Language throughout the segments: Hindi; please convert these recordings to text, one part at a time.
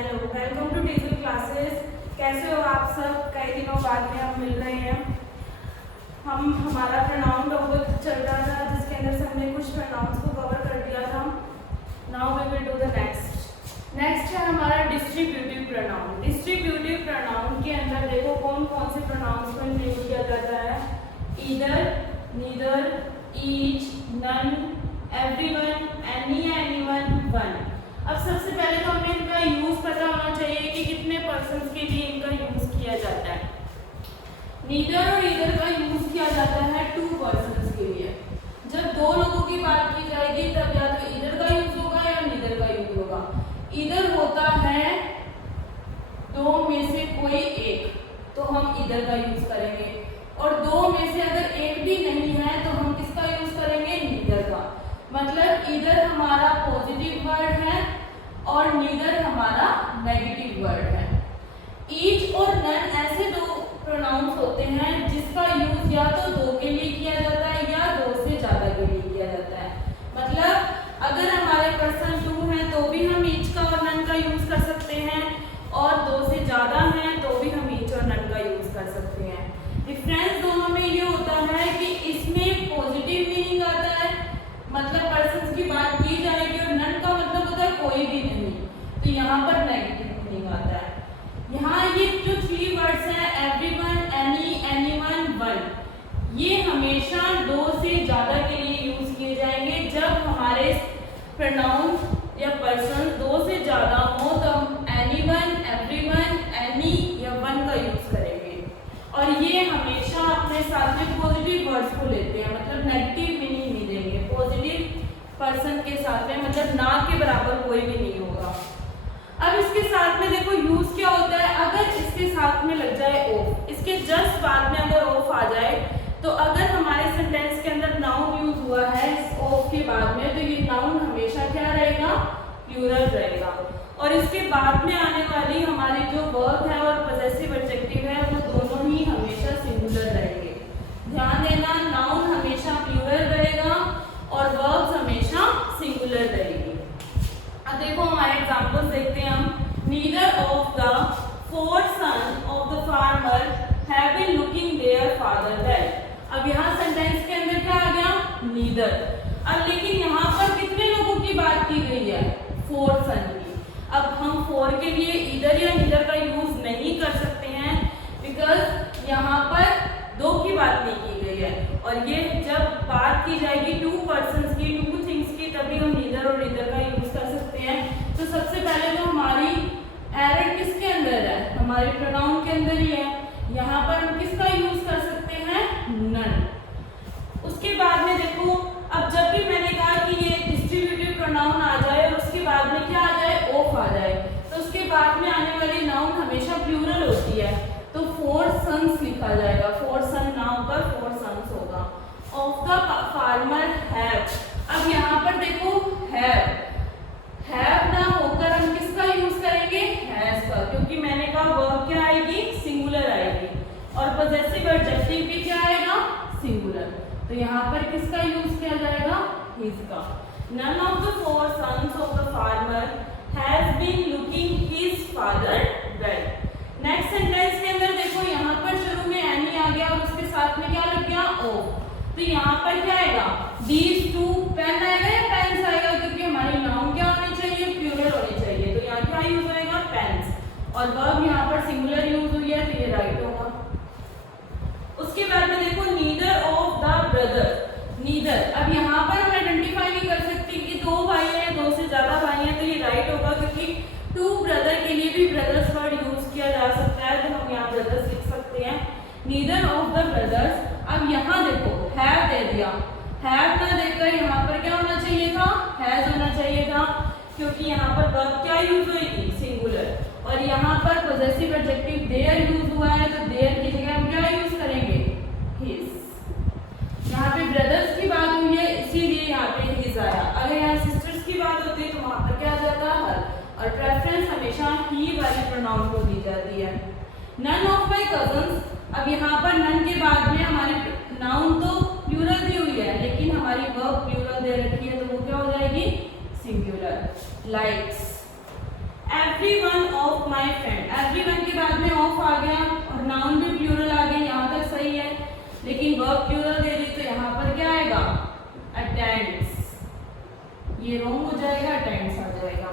Hello, welcome to teacher classes. कैसे हो आप सब? कई दिनों बाद में हम मिल रहे हैं। हमारा प्रोनाउन टॉपिक चल रहा था जिसके अंदर से हमने कुछ प्रोनाउंस को कवर कर दिया था। Now we will do the next है हमारा डिस्ट्रीब्यूटिव प्रोनाउन। डिस्ट्रीब्यूटिव प्रोनाउन के अंदर देखो कौन कौन से प्रोनाउंस को इंक्लूड किया जाता है। Either, neither, each, none, everyone, any, anyone, one. अब सबसे पहले तो हमें इनका यूज पता होना चाहिए कि कितने पर्सन्स के लिए इनका यूज किया जाता है। नीदर और ईदर का यूज किया जाता है 2 पर्सन्स के लिए। जब 2 लोगों की बात की जाएगी तब या तो ईदर का यूज होगा या नीदर का यूज होगा। ईदर होता है 2 में से कोई एक, तो हम ईदर का यूज करेंगे, और 2 में से अगर एक भी नहीं है तो हम किसका यूज करेंगे? नीदर का। मतलब ईदर हमारा पॉजिटिव वर्ड है और नीदर हमारा नेगेटिव वर्ड है। ईच और नन ऐसे 2 प्रोनाउंस होते हैं जिसका यूज या तो 2 के लिए किया जाता है या 2 से ज्यादा के लिए किया जाता है। मतलब अगर हमारे पर्सन 2 हैं तो भी हम ईच का और नन का यूज कर सकते हैं, और 2 से ज्यादा हैं तो भी हम ईच और नन का यूज कर सकते हैं। डिफरेंस दोनों में ये होता है कि इसमें पॉजिटिव मीनिंग आता है, मतलब पर्सन्स की बात की जाएगी, और नन का मतलब होता है कोई भी नहीं, तो यहाँ पर नेगेटिव मीनिंग आता है। यहाँ ये जो 3 वर्ड्स हैं एवरीवन, एनी, एनीवन, वन, ये हमेशा 2 से ज्यादा के लिए यूज किए जाएंगे। जब हमारे प्रोनाउन या पर्सन 2 से ज्यादा हो तो हम एनीवन, एवरीवन, एनी या वन का यूज करेंगे, और ये हमेशा अपने साथ में पॉजिटिव वर्ड्स को लेते हैं, मतलब नेगेटिव मीनिंग नहीं देंगे। पॉजिटिव पर्सन के साथ में मतलब ना के बराबर कोई भी नहीं होगा। अब इसके साथ में देखो यूज क्या होता है। अगर इसके साथ में लग जाए ऑफ, इसके जस्ट बाद में अगर ऑफ आ जाए, तो अगर हमारे सेंटेंस के अंदर नाउन यूज हुआ है इस ऑफ के बाद में, तो ये नाउन हमेशा क्या रहेगा? प्लूरल रहेगा। और इसके बाद में आने वाली हमारी जो वर्ब है और पॉसेसिव एडजेक्टिव है वो दोनों ही हमेशा सिंगुलर रहेंगे। ध्यान देना, नाउन हमेशा प्लूरल रहेगा और वर्ब्स हमेशा सिंगुलर रहेगी। अब देखो हमारे एग्जांपल्स देखते हैं हम। Neither of the 4 son of the farmer have been looking their father well. अब यहाँ सेंटेंस के अंदर क्या आ गया? नीदर। अब लेकिन यहाँ पर कितने लोगों की बात की गई है? 4 सन की। अब हम 4 के लिए ईदर या नीदर का यूज नहीं कर सकते हैं, बिकॉज यहाँ पर 2 की बात नहीं की गई है, और ये जब बात की जाएगी 2 पर्सन्स की, 2 थिंग्स की, तभी हम नीदर और ईदर का यूज कर सकते हैं। तो सबसे पहले तो हमारी एरर किसके अंदर है? हमारे प्रोनाउन के अंदर ही है। यहाँ पर हम किसका यूज कर सकते हैं? नन। उसके बाद में देखो, अब जब भी मैंने कहा कि ये डिस्ट्रीब्यूटिव प्रोनाउन आ जाए और उसके बाद में क्या आ जाए? ऑफ आ जाए, तो उसके बाद में आने वाली नाउन हमेशा प्लूरल होती है, तो 4 सन्स लिखा जाएगा। 4 सन नाउन पर 4 सन्स होगा। Of the farmer have. अब यहाँ पर देखो हैव ना होकर हम किसका यूज करेंगे? हैज का, क्योंकि मैंने कहा वर्ब क्या आएगी? सिंगुलर आएगी, और पॉसेसिव एडजेक्टिव भी क्या आएगा? सिंगुलर। तो यहाँ पर किसका यूज किया जाएगा? हिज का। None of the 4 sons of the farmer has been looking his father well. Next sentence के अंदर देखो, यहाँ पर शुरू में एनी आ गया और उसके साथ में क्या लग गया? ओ। तो यहाँ पर क्या आएगा? These 2 पेन आएगा या पेन्स आएगा, क्योंकि हमारी नाउन क्या होनी चाहिए? प्लूरल होनी चाहिए, तो यहाँ क्या यूज होएगा? पेन्स। और वर्ब यहाँ पर सिंगुलर यूज हुई है, तो ये राइट होगा। उसके बाद में देखो neither of the brother. Neither, अब यहाँ पर हम आइडेंटिफाई नहीं कर सकते कि 2 भाई हैं, 2 से ज्यादा भाई हैं, तो ये राइट होगा, क्योंकि 2 ब्रदर के लिए भी ब्रदर्स वर्ड यूज किया जा सकता है, तो हम यहाँ ब्रदर्स लिख सकते हैं। Neither of the brothers. अब यहाँ देखो हैव दे दिया, हैव ना देकर यहाँ पर क्या होना चाहिए था? हैज होना चाहिए था, क्योंकि यहाँ पर वर्ब क्या यूज हुई? सिंगुलर। और यहाँ पर पॉसेसिव एडजेक्टिव देयर यूज हुआ है, तो देयर की जगह हम क्या यूज करेंगे? हिज। यहाँ पे ब्रदर्स की बात हुई है, इसीलिए यहाँ पे हिज आया। अगर यहाँ सिस्टर्स की बात होती है तो वहां पर क्या आ जाता? हर। और प्रेफरेंस हमेशा ही वाली प्रोनाउन को दी जाती है। None of my cousins. अब यहाँ पर नन के बाद में हमारी नाउन तो प्लूरल दी हुई है, लेकिन हमारी वर्ब प्लूरल दे रखी है, तो वो क्या हो जाएगी? Singular. Likes. Everyone my friend. Everyone के बाद में ऑफ आ गया और नाउन भी प्लूरल आ गई, यहाँ तक सही है, लेकिन वर्ब प्लूरल दे दी तो यहाँ पर क्या आएगा? अटेंड्स। ये रॉन्ग हो जाएगा, अटेंड्स आ जाएगा।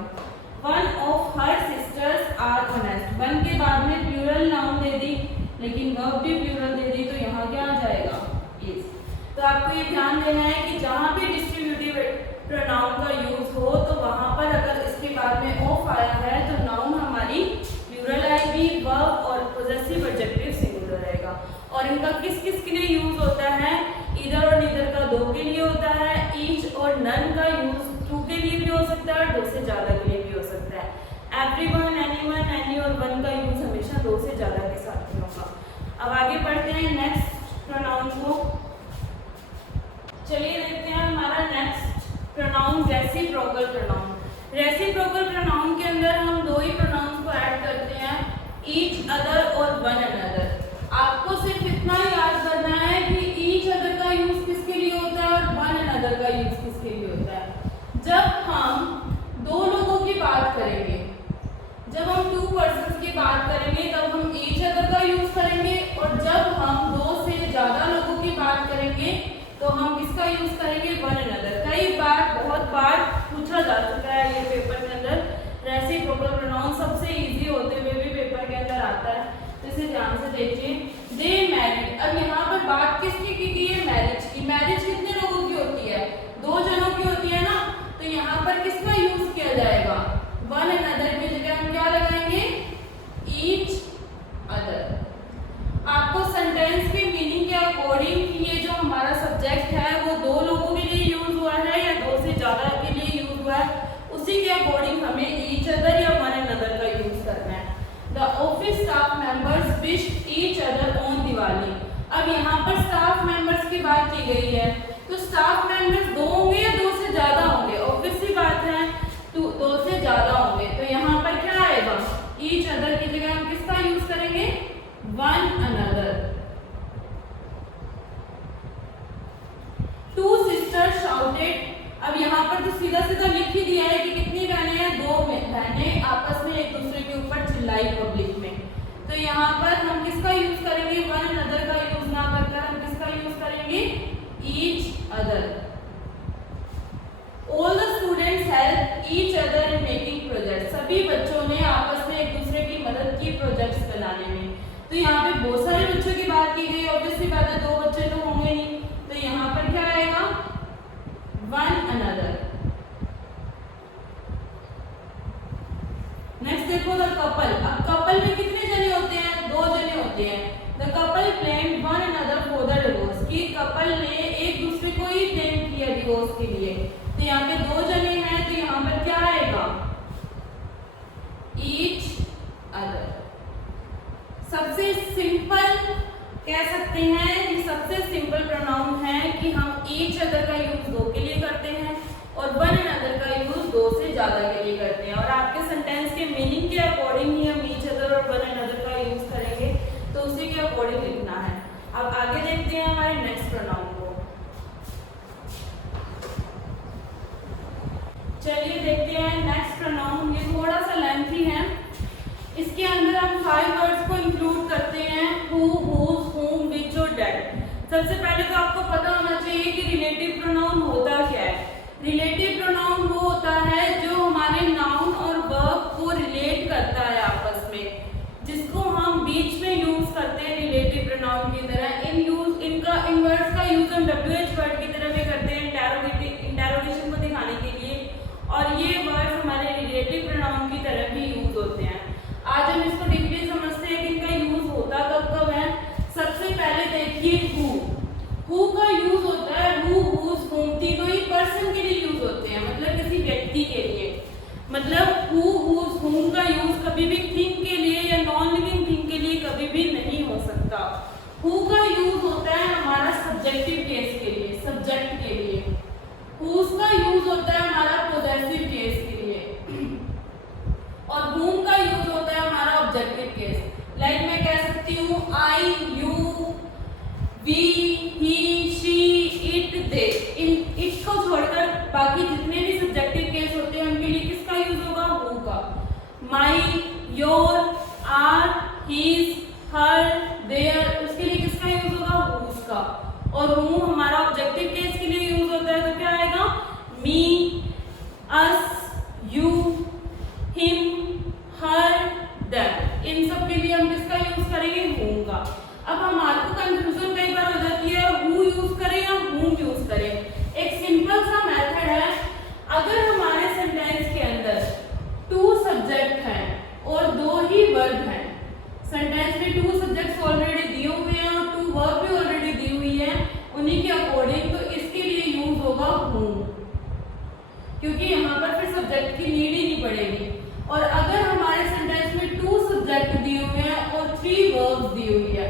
One of her sisters are honest. One के बाद में प्लूरल नाउन दे दी लेकिन वर्ब भी प्लूरल दे दी तो यहाँ क्या आ जाएगा? इज। तो आपको ये ध्यान देना है कि जहाँ भी डिस्ट्रीब्यूटिव प्रोनाउन का यूज हो तो वहां पर अगर इसके बाद में ऑफ आया है तो नाउन हमारी प्लूरल आएगी, वर्ब और पॉजेसिव एडजेक्टिव सिंगुलर रहेगा। और इनका किस किस के लिए यूज होता है? ईदर और नीदर का दो के लिए होता है, ईच और नन का यूज टू के लिए भी हो सकता है और दो से ज्यादा के लिए भी हो सकता है। एवरीवन, एनीवन, एनी और वन का यूज हमेशा दो से ज्यादा के साथ ही होगा। अब आगे बढ़ते हैं नेक्स्ट प्रोनाउन को। चलिए देखते हैं हमारा next pronoun reciprocal pronoun. Reciprocal pronoun के अंदर हम दो ही प्रोनाउन को ऐड करते हैं, ईच अदर और वन अनदर। आपको सिर्फ इतना याद करना है कि ईच अदर का यूज किसके लिए होता है और वन अनदर का यूज किसके लिए होता है। जब हम दो लोगों की बात करेंगे, जब हम टू पर्सन्स की बात करेंगे तब हम ईच अदर का यूज करेंगे, और जब हम दो से ज्यादा लोगों की बात करेंगे तो हम किसका यूज करेंगे? One another. कई बार, बहुत बार पूछा जा चुका है ये पेपर के अंदर। रेसिप्रोकल प्रोनाउन सबसे इजी होते हुए भी पेपर के अंदर आता है, तो इसे ध्यान से देखिए। दे मैरिड। अब यहाँ पर बात किसकी की है? मैरिज की। मैरिज कितने लोगों की होती है? दो जनों की होती है ना, तो यहाँ पर किसका यूज किया जाएगा? वन अनदर की जगह हम क्या लगाएंगे? Each other. आपको सेंटेंस के मीनिंग के अकॉर्डिंग ये जो हमारा सब्जेक्ट है वो दो लोगों के लिए यूज हुआ है या दो से ज्यादा के लिए यूज हुआ है, उसी के अकॉर्डिंग हमें ईच अदर या वन अनदर का यूज करना है। The office staff members wished each other on Diwali. अब यहाँ पर स्टाफ मेंबर्स की बात की गई है, तो स्टाफ मेंबर्स दो होंगे या दो से ज्यादा होंगे? ऑब्वियस सी बात है, तो दो से ज्यादा होंगे, तो यहाँ पर क्या आएगा? ईच अदर की जगह हम किसका यूज करेंगे? One another. Two sisters shouted. अब यहाँ पर तो सीधा सीधा लिख ही दिया है कि कितनी बहनें हैं? दो बहनें आपस में एक दूसरे के ऊपर चिल्लाई पब्लिक में, तो यहाँ पर हम किसका यूज करेंगे? वन अनदर का यूज ना करकर हम किसका यूज करेंगे? Each other. All the students help each other in making project. सभी बच्चों ने आपस में एक दूसरे की मदद की प्रोजेक्ट्स बनाने में, तो यहाँ पे बहुत सारे बच्चों की बात की गई। ऑब्वियसली बात है, दो बच्चे तो होंगे नहीं, तो यहाँ पर क्या आएगा? One another. नेक्स्ट देखो द कपल। अब कपल में कितने जने होते हैं? दो जने होते हैं। The couple blamed one another for the divorce. कि कपल ने एक दूसरे को ही ब्लेम किया डिवोर्स के लिए, तो यहाँ पे दो जने हैं, तो यहाँ पर क्या आएगा? Each other. सबसे सिंपल कह सकते हैं, ये सबसे सिंपल प्रोनाउन है कि हम ईच अदर का यूज दो के लिए करते हैं और वन अनदर का यूज दो से ज्यादा के लिए करते हैं, और आपके सेंटेंस के मीनिंग के अकॉर्डिंग ही हम ईच अदर और वन अनदर का यूज करेंगे, तो उसी के अकॉर्डिंग लिखना है। अब आगे देखते हैं हमारे नेक्स्ट प्रोनाउन को। चलिए देखते हैं नेक्स्ट प्रोनाउन। ये थोड़ा सा लेंथी है, इसके अंदर हम 5 वर्ड्स को इंक्लूड करते हैं, हु, हुज, whom, which और that। सबसे पहले तो आपको पता होना चाहिए कि रिलेटिव प्रोनाउन होता क्या है। रिलेटिव प्रोनाउन वो होता है जो हमारे नाउन और वर्ब को रिलेट करता है आपस में, जिसको हम बीच में यूज करते हैं रिलेटिव प्रोनाउन की तरह। इन वर्ड्स का यूज हम WH वर्ड की तरह भी करते हैं इंटेरोगेशन को दिखाने के लिए, और ये वर्ड्स हमारे रिलेटिव प्रोनाउन की तरह भी यूज होते हैं। आज हम इसको डीपली समझते हैं कि इनका यूज होता कब कब है। सबसे पहले देखिए हु का यूज होता है हु, हुज, whom, तीनों ही पर्सन के लिए यूज होते हैं, मतलब किसी व्यक्ति के लिए। मतलब हु, हुज, whom का यूज कभी भी थिंग के लिए या नॉन लिविंग थिंग के लिए कभी भी नहीं हो सकता। हु का यूज होता है हमारा सब्जेक्टिव केस के लिए, सब्जेक्ट के लिए। हुज का यूज होता है हमारा पोजेसिव केस के लिए, और whom का यूज होता है हमारा ऑब्जेक्टिव केस। लाइक मैं कह सकती हूँ I, you, we, he, she, it, they. इन इट को छोड़कर बाकी जितने भी सब्जेक्टिव केस होते हैं उनके लिए किसका यूज होगा? हु का। My, your, our, his, her, their, उसके लिए किसका यूज होगा? हुज का। और हु हमारा ऑब्जेक्टिव केस के लिए यूज होता है, तो क्या आएगा? मी, अस, यू, हिम, हर, देम। इन सब के लिए हम किसका यूज करेंगे? हूम का। अब हमारे को कंफ्यूजन कई बार हो जाती है, हु यूज करें या हूम यूज करें। एक सिंपल सा मेथड है, अगर हमारे सेंटेंस के अंदर 2 सब्जेक्ट हैं और 2 ही वर्ब हैं, सेंटेंस में 2 सब्जेक्ट्स ऑलरेडी दिए हुए हैं और 2 वर्ब भी ऑलरेडी दी हुई है उन्हीं के अकॉर्डिंग, तो इसके लिए यूज होगा हूम, क्योंकि यहाँ पर फिर सब्जेक्ट की नीड ही नहीं पड़ेगी। और अगर हमारे सेंटेंस में 2 सब्जेक्ट दिए हुए हैं और 3 वर्ब्स दी हुई है,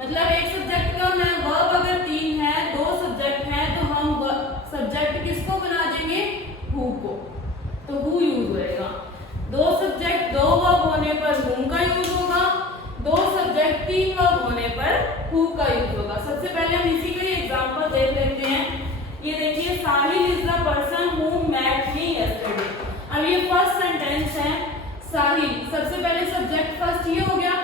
मतलब एक सब्जेक्ट का वर्ब अगर 3 है, 2 सब्जेक्ट हैं, तो हम सब्जेक्ट किसको बना देंगे? हु को, तो हु यूज होएगा। 2 सब्जेक्ट 2 वर्ब होने पर हुम का यूज होगा, 2 सब्जेक्ट 3 वर्ब होने पर हु का यूज होगा। सबसे पहले हम इसी का एग्जांपल देख लेते हैं। ये देखिए, Sahil is the person who met me yesterday. अब ये फर्स्ट सेंटेंस है, साहिल, सबसे पहले सब्जेक्ट फर्स्ट ये हो गया,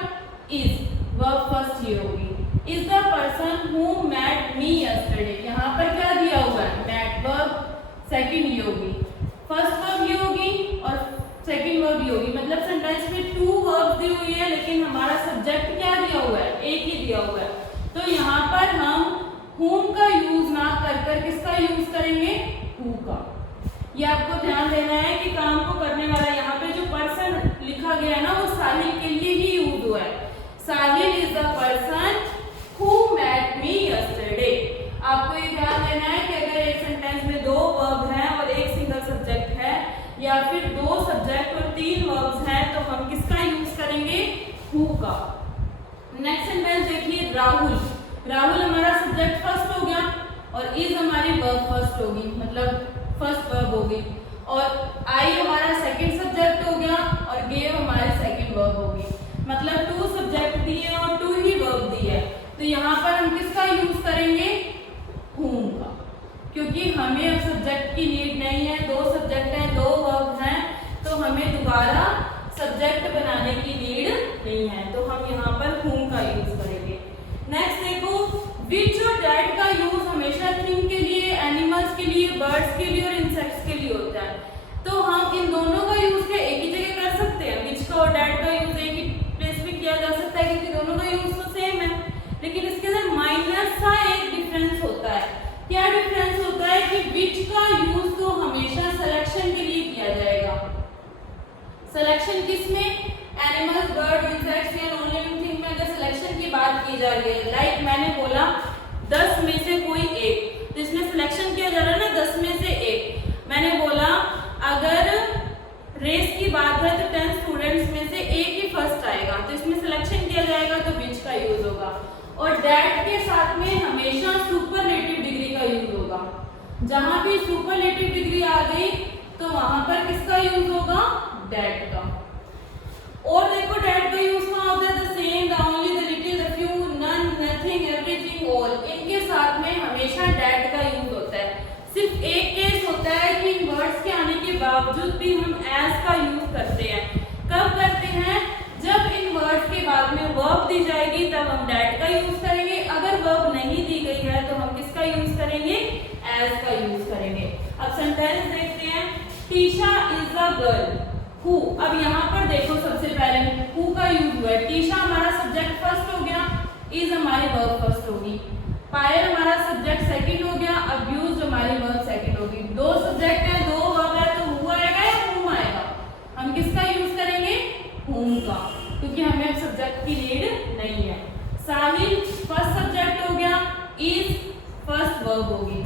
इज, वर्ब फर्स्ट ये होगी, is the person who met me yesterday. यहाँ पर क्या दिया हुआ है? मेट, वर्ब सेकंड ये होगी, फर्स्ट वर्ब ये होगी और सेकंड वर्ब ये होगी, मतलब सेंटेंस में 2 वर्ब दी हुई है लेकिन हमारा सब्जेक्ट क्या दिया हुआ है? एक ही दिया हुआ है। तो यहाँ पर हम whom का यूज ना कर किसका यूज करेंगे? who का। ये आपको ध्यान देना है कि काम को करने वाला यहाँ पे जो पर्सन लिखा गया है ना, वो साहिल के लिए ही यूज हुआ है। Sahil is the person who met me yesterday। आपको ये ध्यान देना है कि अगर एक सेंटेंस में 2 वर्ब हैं और एक सिंगल सब्जेक्ट है, या फिर 2 सब्जेक्ट और 3 वर्ब्स हैं, तो हम किसका यूज करेंगे? हु का। नेक्स्ट सेंटेंस देखिए, राहुल। राहुल हमारा सब्जेक्ट फर्स्ट हो गया और इज हमारी वर्ब फर्स्ट होगी, मतलब फर्स्ट वर्ब होगी, और आई हमारा सेकंड सब्जेक्ट हो गया और गेव हमारी सेकंड वर्ब होगी, मतलब 2 सब्जेक्ट दिए और 2 ही वर्ब दी है। तो यहाँ पर हम किसका यूज करेंगे? whom का, क्योंकि हमें अब सब्जेक्ट की नीड नहीं है। 2 सब्जेक्ट हैं, 2 वर्ब हैं, तो हमें दोबारा सब्जेक्ट बनाने की नीड नहीं है, तो हम यहाँ पर whom का यूज करेंगे। नेक्स्ट देखो, विच और डैट का यूज हमेशा थिंग के लिए, एनिमल्स के लिए, बर्ड्स के लिए और इंसेक्ट्स के लिए होता है। तो हम इन दोनों का यूज क्या एक ही जगह कर सकते हैं? विच का और डैट का यूज एक ही प्लेस पे किया जा सकता है, क्योंकि दोनों का यूज तो सेम है, लेकिन इसके अंदर माइनर सा एक डिफरेंस होता है। क्या डिफरेंस होता है कि विच का यूज तो हमेशा सिलेक्शन के लिए किया जाएगा। सिलेक्शन किसमें? एनिमल्स, बर्ड, इंसेक्ट्स या नॉन लिविंग थिंग में अगर सिलेक्शन की बात की जा रही है, लाइक मैंने बोला 10 में से कोई एक, तो इसमें सिलेक्शन किया जा रहा है ना, 10 में से एक। मैंने बोला अगर रेस की बात है तो 10 स्टूडेंट्स में से एक ही फर्स्ट आएगा, तो इसमें सिलेक्शन किया जाएगा, तो विच का यूज होगा। और डैट के साथ में हमेशा सुपरलेटिव डिग्री का यूज होगा। जहां भी सुपरलेटिव डिग्री आ गई तो वहां पर किसका यूज होगा? डैट का। और देखो डैट का यूज कहाँ होता है? The same, the only, the little, the few, none, nothing, everything, all, इनके साथ में हमेशा डैट का यूज होता है। सिर्फ एक केस होता है कि इन वर्ड्स के आने के बावजूद भी हम एज का यूज करते हैं। कब करते हैं? जब इन वर्ड्स के बाद में वर्ब दी जाएगी तब हम डैट का यूज करेंगे। अगर वर्ब नहीं दी गई है तो हम किसका यूज करेंगे? एज का यूज करेंगे। अब सेंटेंस देखते हैं, Trisha is a girl who. अब यहाँ पर देखो, सबसे पहले हु का यूज हुआ है। टीशा हमारा सब्जेक्ट फर्स्ट हो गया, इज हमारी वर्ब फर्स्ट होगी, पायल हमारा सब्जेक्ट सेकंड हो गया, अब्यूज्ड हमारी वर्ब सेकंड होगी। 2 सब्जेक्ट है, 2 वर्ब है, तो हु आएगा या हुम आएगा? हम किसका यूज करेंगे? हुम का, क्योंकि हमें अब सब्जेक्ट की नीड नहीं है। साहिल फर्स्ट सब्जेक्ट हो गया, इज फर्स्ट वर्ब होगी।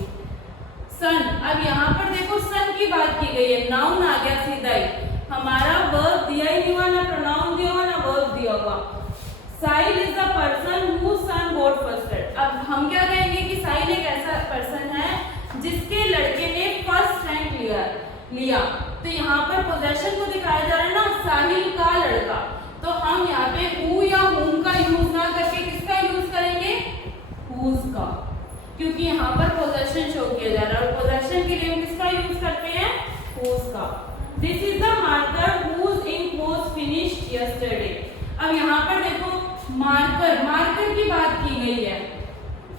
सन, अब यहाँ पर देखो सन की बात की गई है, नाउन आ गया सीधा ही, हमारा वर्ब दिया ही नहीं हुआ, ना प्रोनाउन दिया हुआ, ना वर्ब दिया हुआ। Sahil is the person who son got first. अब हम क्या कहेंगे कि साहिल एक ऐसा पर्सन है जिसके लड़के ने फर्स्ट रैंक लिया। तो यहाँ पर पोजेशन को दिखाया जा रहा है ना, साहिल का लड़का, तो हम यहाँ पे हु या हुम का यूज ना करके किसका यूज करेंगे? हुज का, क्योंकि यहाँ पर पोजेशन शो किया जा रहा है और पोजेशन के लिए हम किसका यूज करते हैं? हुज का। This is the marker whose ink was finished yesterday. अब यहाँ पर देखो मार्कर, मार्कर की बात की गई है।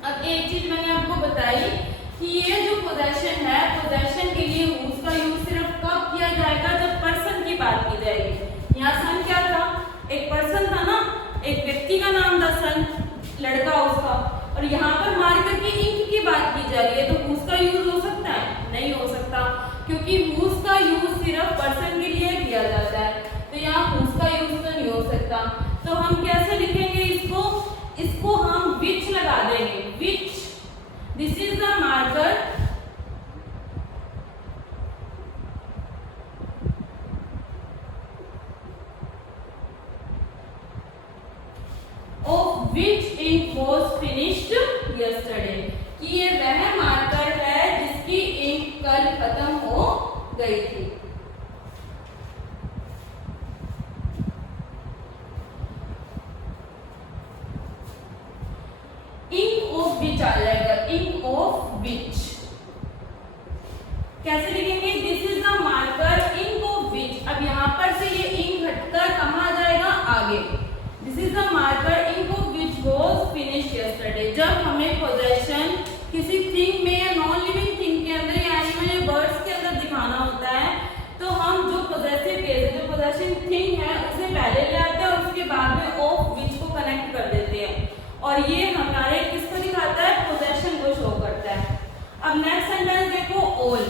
अब एक चीज मैंने आपको बताई कि ये जो पोजेशन है, पोजेशन के लिए whose का यूज सिर्फ कब किया जाएगा, जब पर्सन की बात की जाएगी। यहाँ सन क्या था, एक पर्सन था ना, एक व्यक्ति का नाम था सन, लड़का उसका। और यहाँ पर मार्कर की इंक की बात की जा रही है, तो whose का यूज हो सकता है? नहीं हो सकता, क्योंकि whose का यूज सिर्फ पर्सन के लिए किया जाता है, तो यहाँ whose का यूज तो नहीं हो सकता। तो हम कैसे लिखेंगे इसको? इसको हम which लगा देंगे, which, this is the marker of which ink was finished yesterday, कि ये वह मार्कर है जिसकी इंक कल खत्म हो गई थी। इंक ऑफ विच आ जाएगा, इंक ऑफ विच कैसे लिखेंगे? This is the marker ink of which. अब यहाँ पर से ये इंक हटकर कहाँ आ जाएगा? आगे। This is the marker ink of which was finished yesterday. जब हमें पोजेशन किसी थिंग में या नॉन लिविंग थिंग के अंदर या एनिमल या बर्ड्स के अंदर दिखाना होता है, तो हम जो पोजेसिव केस है, जो पोजेसिव थिंग है, उसे पहले ले आते हैं और उसके बाद में ऑफ विच को कनेक्ट कर देते हैं, और ये हमारे किसको दिखाता है? पोजेशन को शो करता है। अब नेक्स्ट सेंटेंस देखो, ऑल।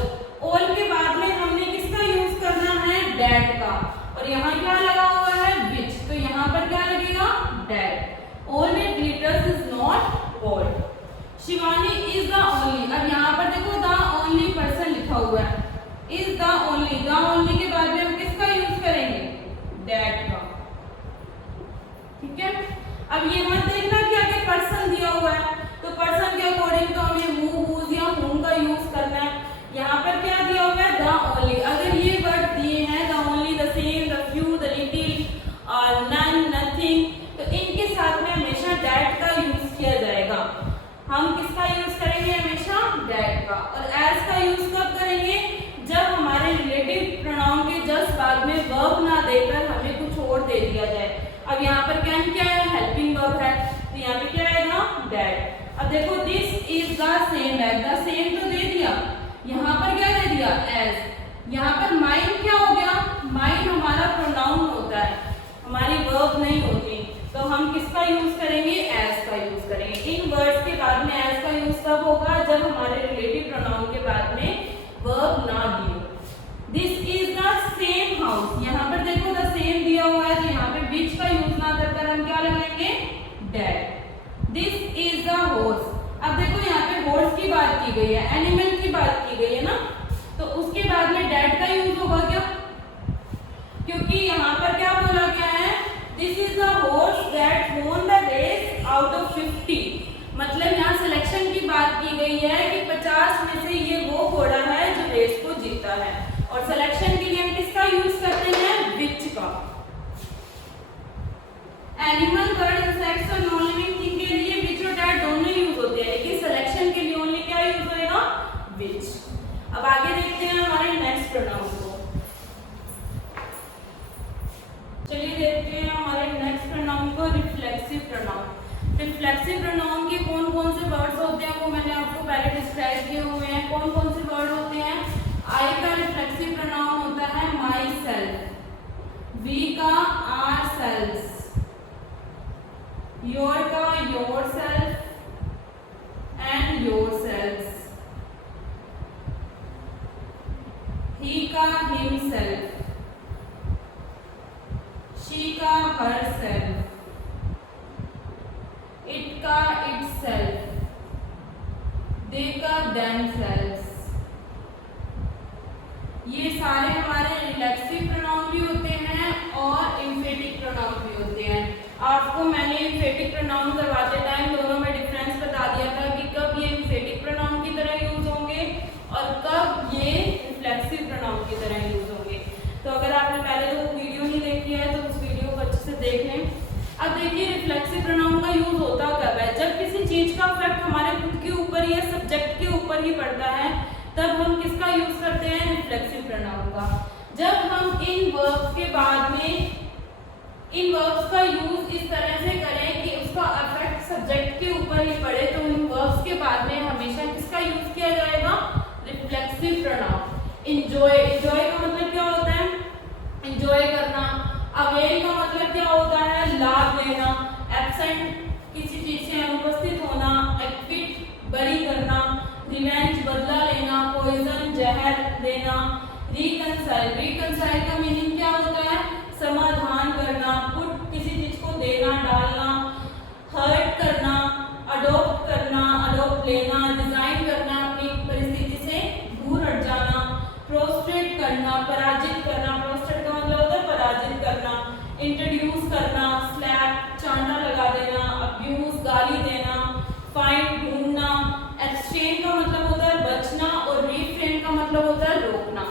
ऑल के बाद में हमने किसका यूज करना है? डैट का। और यहाँ क्या लगा हुआ है? विच। तो यहाँ पर क्या लगेगा? डैट। ऑल में glitters is not gold. Shivani is the only. अब यहाँ पर देखो द ओनली पर्सन लिखा हुआ है, is the only. The only के बाद में हम किसका यूज करेंगे? डैट का। ठीक है। अब ये मत देखना कि आगे पर्सन दिया हुआ है, तो पर्सन के अकॉर्डिंग तो हमें हु, हुज या हुम का यूज करना है। यहाँ पर क्या दिया हुआ है? The only. अगर ये वर्ड दिए हैं the only, the same, the few, the little और नन, नथिंग, तो इनके साथ में हमेशा डैट का यूज किया जाएगा। हम किसका यूज करेंगे? हमेशा डैट का। और एज का यूज कब करेंगे? जब हमारे रिलेटिव प्रोनाउन के जस्ट बाद में वर्ब ना देकर हमें कुछ और दे दिया जाए। अब यहाँ पर क्या है? हेल्पिंग वर्ब है, तो यहाँ पे क्या आएगा? डैट। अब देखो this is the same as. The same तो दे दिया, यहाँ पर क्या दे दिया? एज। यहाँ पर माइन क्या हो गया? माइन हमारा प्रोनाउन होता है, हमारी वर्ब नहीं होती, तो हम किसका यूज करेंगे? एज का यूज करेंगे। इन वर्ड्स के बाद में एज का यूज कब होगा? जब हमारे रिलेटिव प्रोनाउन के बाद में वर्ब ना दिए। This is the same house. यहाँ पर देखो द सेम दिया हुआ है, तो यहाँ पे विच का यूज ना कर हम क्या लगाएंगे? That. This is the horse. अब देखो यहाँ पे हॉर्स की बात की गई है, एनिमल की बात की गई है ना, तो उसके बाद में डैट का यूज होगा क्या? क्योंकि यहाँ पर क्या बोला गया है? This is the horse that won the race out of 50। मतलब यहाँ सिलेक्शन की बात की गई है कि 50 में से ये वो घोड़ा है जो रेस को जीता है। और सिलेक्शन के लिए हम किसका यूज करते हैं? विच का। एनिमल, बर्ड, इंसेक्ट्स और नॉन लिविंग थिंग के लिए विच और डैट दोनों यूज होते हैं, लेकिन सिलेक्शन के लिए ओनली क्या यूज होएगा? विच। अब आगे देखते हैं हमारे नेक्स्ट प्रोनाउन को। चलिए देखते हैं हमारे नेक्स्ट प्रोनाउन को, रिफ्लेक्सिव प्रोनाउन। रिफ्लेक्सिव प्रोनाउन के कौन कौन से वर्ड्स होते हैं वो मैंने आपको पहले डिस्क्राइब किए हुए हैं। कौन कौन से वर्ड होते हैं? आई का रिफ्लेक्सिव प्रोनाउन होता है माई सेल्फ, वी का आर सेल्फ, योर का yourself and yourself, he का हिम सेल्फ, शी का हर सेल्फ, इट का इट सेल्फ, दे का देम सेल्फ। ये सारे हमारे रिफ्लेक्सिव प्रोनाउन भी होते हैं और एम्फेटिक प्रोनाउन भी होते हैं। आपको मैंने एम्फेटिक प्रोनाउन करवाते टाइम दोनों में डिफरेंस बता दिया था कि कब ये एम्फेटिक प्रोनाउन की तरह यूज होंगे और कब ये रिफ्लेक्सिव प्रोनाउन की तरह यूज होंगे। तो अगर आपने पहले तो वीडियो नहीं देखी है तो उस वीडियो को अच्छे से देख लें। अब देखिए रिफ्लेक्सिव प्रोनाउन का यूज होता कब है? जब किसी चीज का इफेक्ट हमारे खुद के ऊपर या सब्जेक्ट के ऊपर ही पड़ता है, तब हम किसका यूज करते हैं? रिफ्लेक्सिव प्रोनाउन का। जब हम इन वर्ब्स के बाद में इन वर्ब्स का यूज के ऊपर ही पढ़े तो इन वर्ब्स के बाद में हमेशा किसका यूज किया जाएगा? Reflexive pronoun. एंजॉय, एंजॉय का मतलब क्या होता है? एंजॉय करना। अवेल का मतलब क्या होता है? लाभ लेना। एब्सेंट, किसी चीज से अनुपस्थित होना। एक्विट, बरी करना। रिवेंज, बदला लेना। पॉइजन, जहर देना। रिकंसाइल, रिकंसाइल का मीनिंग क्या होता है? समाधान करना। पुट, किसी चीज को देना, डालना। हर्ट करना, अडॉप्ट करना, अडॉप्ट लेना। डिजाइन करना, अपनी परिस्थिति से दूर हट जाना। प्रोस्ट्रेट करना, पराजित करना। प्रोस्ट्रेट का मतलब होता है पराजित करना। इंट्रोड्यूस करना, स्लैप, चांटा लगा देना। अब्यूज, गाली देना। फाइंड, ढूंढना। एक्सचेंज का मतलब होता है बचना और रिफ्रेन का मतलब होता है रोकना।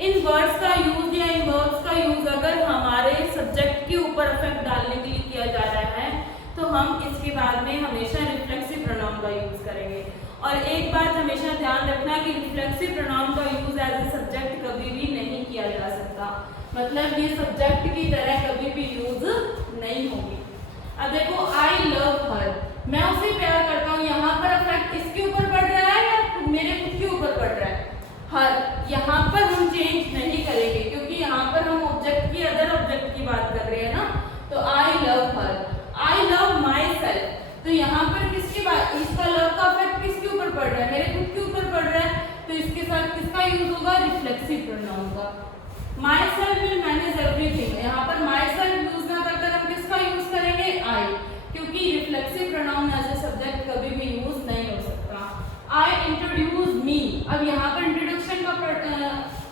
इन वर्ड्स का यूज या इन वर्ब्स का यूज अगर हमारे सब्जेक्ट के ऊपर इफेक्ट डालने के लिए किया जा रहा है तो हम इसके बाद में हमेशा रिफ्लेक्सिव प्रोनाउन का यूज करेंगे। और एक बात हमेशा ध्यान रखना कि रिफ्लेक्सिव प्रोनाउन का यूज एज ए सब्जेक्ट कभी भी नहीं किया जा सकता, मतलब ये सब्जेक्ट की तरह कभी भी यूज नहीं होगी। अब देखो, आई लव हर, मैं उसे प्यार करता हूँ, यहाँ पर इफेक्ट किसके ऊपर पड़ रहा है या मेरे खुद के ऊपर पड़ रहा है? हर। यहाँ पर हम चेंज नहीं करेंगे क्योंकि यहाँ पर हम ऑब्जेक्ट की अदर ऑब्जेक्ट की बात कर रहे हैं ना। तो I love her, I love my self, तो यहाँ पर किसकी बात, इसका लव का इफेक्ट किसके ऊपर पड़ रहा है? मेरे खुद के ऊपर पड़ रहा है, तो इसके साथ किसका यूज होगा? रिफ्लेक्सिव प्रोनाउन का। My self will manage everything, यहाँ पर माई सेल्फ यूज ना करकर हम किसका यूज करेंगे? आई, क्योंकि reflexive pronoun as a subject कभी भी यूज नहीं हो सकता। आई इंट्रोड्यूस मी, अब यहाँ पर इंट्रोडक्शन का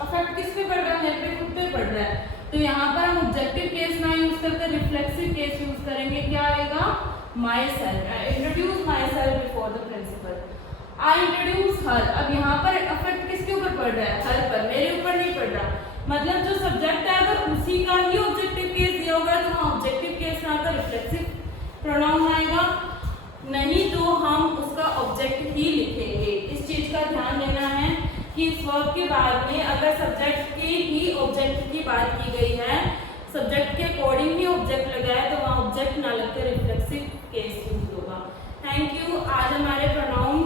इफेक्ट किस पे पड़ रहा है? मेरे पे खुद पे पड़ रहा है, तो यहाँ पर हम ऑब्जेक्टिव केस ना यूज करके रिफ्लेक्सिव केस यूज करेंगे। क्या आएगा? Myself, I introduce myself before the principal. I introduce her, अब यहाँ पर इफेक्ट किसके ऊपर पड़ रहा है? हर पर, मेरे ऊपर नहीं पड़ रहा। मतलब जो सब्जेक्ट है अगर उसी का ही ऑब्जेक्टिव केस दिया होगा तो हम ऑब्जेक्टिव केस ना कर रिफ्लेक्सिव प्रोनाउन आएगा, नहीं तो हम उसका ऑब्जेक्ट ही लिखेंगे। इस चीज का ध्यान देना है कि इस वर्ब के बाद में अगर सब्जेक्ट के ही ऑब्जेक्ट की बात की गई है, सब्जेक्ट के अकॉर्डिंग ही ऑब्जेक्ट लगा है, तो वहाँ ऑब्जेक्ट ना लगकर रिफ्लेक्सिव केस यूज होगा। Thank you. आज हमारे प्रोनाउन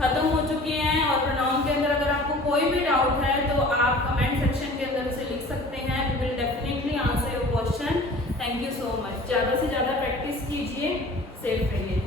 खत्म हो चुके हैं और प्रोनाउन के अंदर अगर आपको कोई भी डाउट है तो आप कमेंट सेक्शन के अंदर उसे लिख सकते हैं। We will definitely answer your question. Thank you so much. ज़्यादा से ज़्यादा प्रैक्टिस कीजिए, सेफ रहिए।